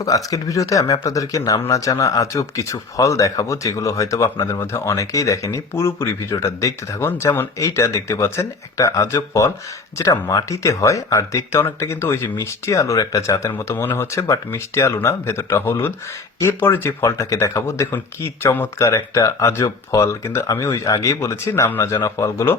দর্শক, আজকের ভিডিওতে আমি আপনাদেরকে নাম না জানা আজব কিছু ফল দেখাবো, যেগুলো হয়তোবা আপনাদের মধ্যে অনেকেই দেখেনি। পুরোপুরি ভিডিওটা দেখতে থাকুন। যেমন এইটা দেখতে পাচ্ছেন, একটা আজব ফল যেটা মাটিতে হয় আর দেখতে অনেকটা কিন্তু ওই যে মিষ্টি আলুর একটা জাতের মতো মনে হচ্ছে, বাট মিষ্টি আলু না, ভেতরটা হলুদ। এরপরে যে ফলটাকে দেখাবো, দেখুন কি চমৎকার একটা আজব ফল। কিন্তু আমি ওই আগেই বলেছি নাম না জানা ফলগুলো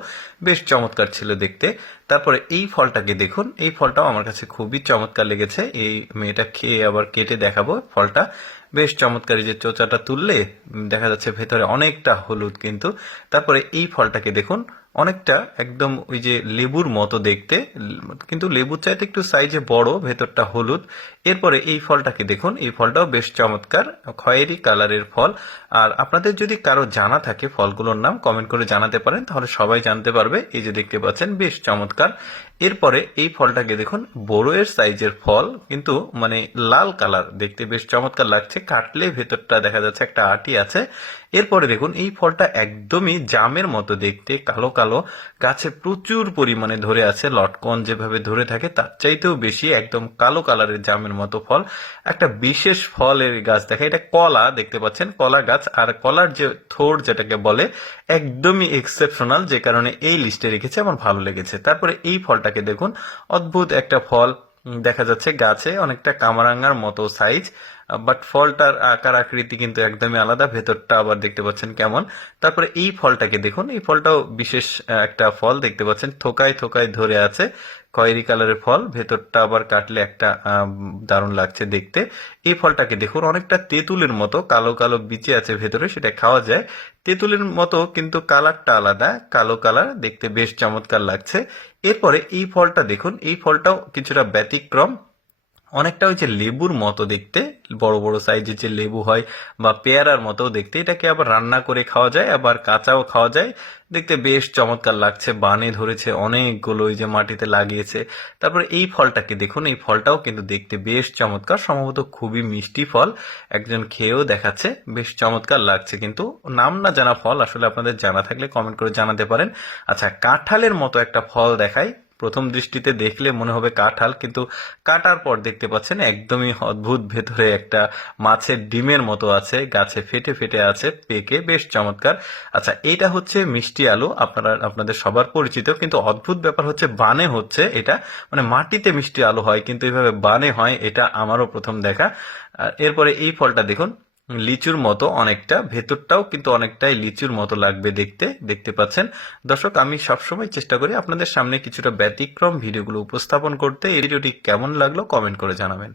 বেশ চমৎকার ছিল দেখতে। তারপরে এই ফলটাকে দেখুন, এই ফলটাও আমার কাছে খুবই চমৎকার লেগেছে। এই মেয়েটা খেয়ে আবার কেটে দেখাবো ফলটা। বেশ চমৎকার, এই যে চোচাটা তুললে দেখা যাচ্ছে ভেতরে অনেকটা হলুদ কিন্তু। তারপরে এই ফলটাকে দেখুন, অনেকটা একদম ওই যে লেবুর মতো দেখতে, কিন্তু লেবুর চাইতে একটু সাইজে বড়, ভেতরটা হলুদ। এরপরে এই ফলটাকে দেখুন, এই ফলটাও বেশ চমৎকার, খয়েরি কালারের ফল। আর আপনাদের যদি কারো জানা থাকে ফলগুলোর নাম, কমেন্ট করে জানাতে পারেন, তাহলে সবাই জানতে পারবে। এই যে দেখতে পাচ্ছেন বেশ চমৎকার। এরপরে এই ফলটাকে দেখুন, বড়য়ের সাইজের ফল, কিন্তু মানে লাল কালার, দেখতে বেশ চমৎকার লাগছে। কাটলে ভেতরটা দেখা যাচ্ছে একটা আটি আছে। এরপরে দেখুন, এই ফলটা একদমই জামের মতো দেখতে, কালো কালো, গাছে প্রচুর পরিমাণে ধরে আছে। লটকন যেভাবে ধরে থাকে তার চাইতেও বেশি, একদম কালো কালারের জামের মতো ফল। একটা বিশেষ ফলের গাছ দেখা, এটা কলা দেখতে পাচ্ছেন, কলা গাছ। আর কলার যে থোড় যেটাকে বলে, একদমই এক্সেপশনাল, যে কারণে এই লিস্টে রেখেছে, আমার ভালো লেগেছে। তারপরে এই ফলটাকে দেখুন, অদ্ভুত একটা ফল। দেখা যাচ্ছে গাছে অনেকটা কামরাঙ্গার মতো সাইজ, বাট ফলটার আকার আকৃতি কিন্তু একদমই আলাদা। ভেতরটা আবার দেখতে পাচ্ছেন কেমন। তারপরে এই ফলটাকে দেখুন, এই ফলটাও বিশেষ একটা ফল দেখতে পাচ্ছেন, থোকায় থোকায় ধরে আছে। খয়েরি কালারের ফল, ভেতরটা আবার কাটলে একটা দারুণ লাগছে দেখতে। এই ফলটাকে দেখুন, অনেকটা তেঁতুলের মতো, কালো কালো বিচি আছে ভেতরে, সেটা খাওয়া যায়। তেঁতুলের মতো, কিন্তু কালারটা আলাদা, কালো কালার, দেখতে বেশ চমৎকার লাগছে। এরপরে এই ফলটা দেখুন, এই ফলটাও কিছুটা ব্যতিক্রম, অনেকটা ওই যে লেবুর মতো দেখতে, বড় বড় সাইজের যে লেবু হয়, বা পেয়ারার মতো দেখতে। এটাকে আবার রান্না করে খাওয়া যায়, আবার কাঁচাও খাওয়া যায়। দেখতে বেশ চমৎকার লাগছে, বানে ধরেছে অনেকগুলো, ওই যে মাটিতে লাগিয়েছে। তারপরে এই ফলটাকে দেখুন, এই ফলটাও কিন্তু দেখতে বেশ চমৎকার, সম্ভবত খুবই মিষ্টি ফল। একজন খেয়েও দেখাচ্ছে, বেশ চমৎকার লাগছে। কিন্তু নাম না জানা ফল, আসলে আপনাদের জানা থাকলে কমেন্ট করে জানাতে পারেন। আচ্ছা, কাঁঠালের মতো একটা ফল দেখায়। প্রথম দৃষ্টিতে দেখলে মনে হবে কাঁঠাল, কিন্তু কাটার পর দেখতে পাচ্ছেন একদমই অদ্ভুত, ভেতরে একটা মাছের ডিমের মতো আছে, গাছে ফেটে ফেটে আছে, পেকে বেশ চমৎকার। আচ্ছা, এটা হচ্ছে মিষ্টি আলু, আপনাদের সবার পরিচিত। কিন্তু অদ্ভুত ব্যাপার হচ্ছে, বানে হচ্ছে এটা, মানে মাটিতে মিষ্টি আলু হয় কিন্তু এইভাবে বানে হয়, এটা আমারও প্রথম দেখা। আর এরপরে এই ফলটা দেখুন, লিচুর মতো অনেকটা, ভেতরটাও কিন্তু অনেকটাই লিচুর মতো লাগবে দেখতে, দেখতে পাচ্ছেন। দর্শক, আমি সবসময় চেষ্টা করি আপনাদের সামনে কিছুটা ব্যতিক্রম ভিডিওগুলো উপস্থাপন করতে। এই ভিডিওটি কেমন লাগলো কমেন্ট করে জানাবেন।